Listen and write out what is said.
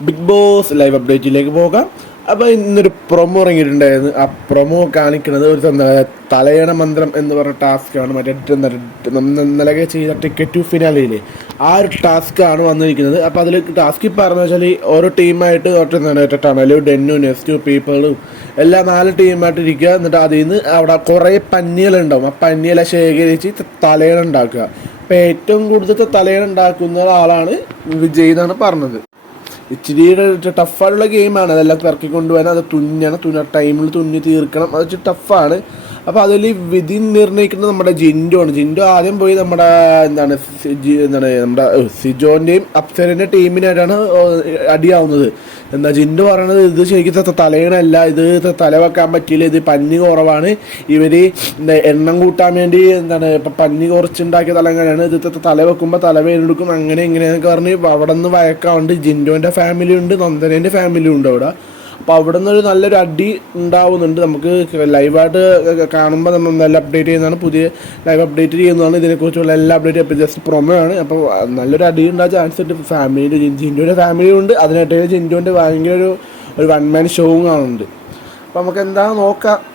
Big boss live അപ്ഡേറ്റിലേക്ക് പോകാം. അപ്പോൾ ഇന്നൊരു പ്രൊമോ ഇറങ്ങിയിട്ടുണ്ടായിരുന്നു. ആ പ്രൊമോ കാണിക്കുന്നത് ഒരു തലയണ മന്ത്രം എന്ന് പറഞ്ഞ ടാസ്ക്കാണ് മറ്റേ നിലകെ ചെയ്ത ടിക്കറ്റ് ടു ഫിനാലിയിലെ ആ ഒരു ടാസ്ക്കാണ് വന്നിരിക്കുന്നത്. അപ്പോൾ അതിൽ ടാസ്ക് പറഞ്ഞു വെച്ചാൽ ഓരോ ടീമായിട്ട് എന്താണ് ടണലും ഡെന്നു നെസ്റ്റു പീപ്പിളും എല്ലാ നാല് ടീമായിട്ട് ഇരിക്കുക. എന്നിട്ട് അതിൽ നിന്ന് അവിടെ കുറേ പന്നികളുണ്ടാവും. ആ പന്നിയെല്ലാം ശേഖരിച്ച് തലയണ ഉണ്ടാക്കുക. അപ്പോൾ ഏറ്റവും കൂടുതൽ തലയണ ഉണ്ടാക്കുന്ന ആളാണ് വിജയ് എന്നാണ് പറഞ്ഞത്. ഇച്ചിരി ടഫായിട്ടുള്ള ഗെയിമാണ്. അതെല്ലാം പെറക്കി കൊണ്ടുപോകാൻ അത് തുന്നണം. തുന്ന ടൈമിൽ തുന്നി തീർക്കണം. അത് ഇച്ചിരി ടഫാണ്. അപ്പോൾ അതിൽ വിധി നിർണയിക്കുന്നത് നമ്മുടെ ജിൻഡോ ആണ്. ജിൻഡോ ആദ്യം പോയി നമ്മുടെ എന്താണ് എന്താണ് നമ്മുടെ സിജോന്റെയും അപ്സരന്റെ ടീമിനായിട്ടാണ് അടിയാവുന്നത്. എന്താ ജിന്ന് പറയണത് ഇത് ശരിക്കും തലയണല്ല. ഇത് തല വെക്കാൻ പറ്റിയില്ല. ഇത് പഞ്ഞി കുറവാണ്. ഇവർ എണ്ണം കൂട്ടാൻ വേണ്ടി എന്താണ് ഇപ്പം പഞ്ഞി കുറച്ചുണ്ടാക്കിയ തലങ്ങനെയാണ്. ഇത് തല വെക്കുമ്പോൾ തല വേനെടുക്കും അങ്ങനെ ഇങ്ങനെയെന്നൊക്കെ പറഞ്ഞ് അവിടെ നിന്ന് വയക്കാറുണ്ട് ജിൻഡോന്റെ ഫാമിലി ഉണ്ട്. നന്ദനേന്റെ ഫാമിലി ഉണ്ട് അവിടെ. അപ്പോൾ അവിടെ നിന്നൊരു നല്ലൊരു അടി ഉണ്ടാവുന്നുണ്ട്. നമുക്ക് ലൈവായിട്ട് കാണുമ്പോൾ നമ്മൾ നല്ല അപ്ഡേറ്റ് ചെയ്യുന്നതാണ്. പുതിയ ലൈവ് അപ്ഡേറ്റ് ചെയ്യുന്നതാണ്. ഇതിനെക്കുറിച്ചുള്ള എല്ലാ അപ്ഡേറ്റ് ജസ്റ്റ് പ്രൊമോ ആണ്. അപ്പോൾ നല്ലൊരു അടി ഉണ്ടാ ചാൻസ് ഉണ്ട്. ഫാമിലി ജിൻഡോന്റെ ഫാമിലി ഉണ്ട്. അതിനായിട്ട് ജിൻഡോന്റെ ഭയങ്കര ഒരു ഒരു വൺ മാൻ ഷോവും കാണുന്നുണ്ട്. അപ്പോൾ നമുക്ക് എന്താ നോക്കാം.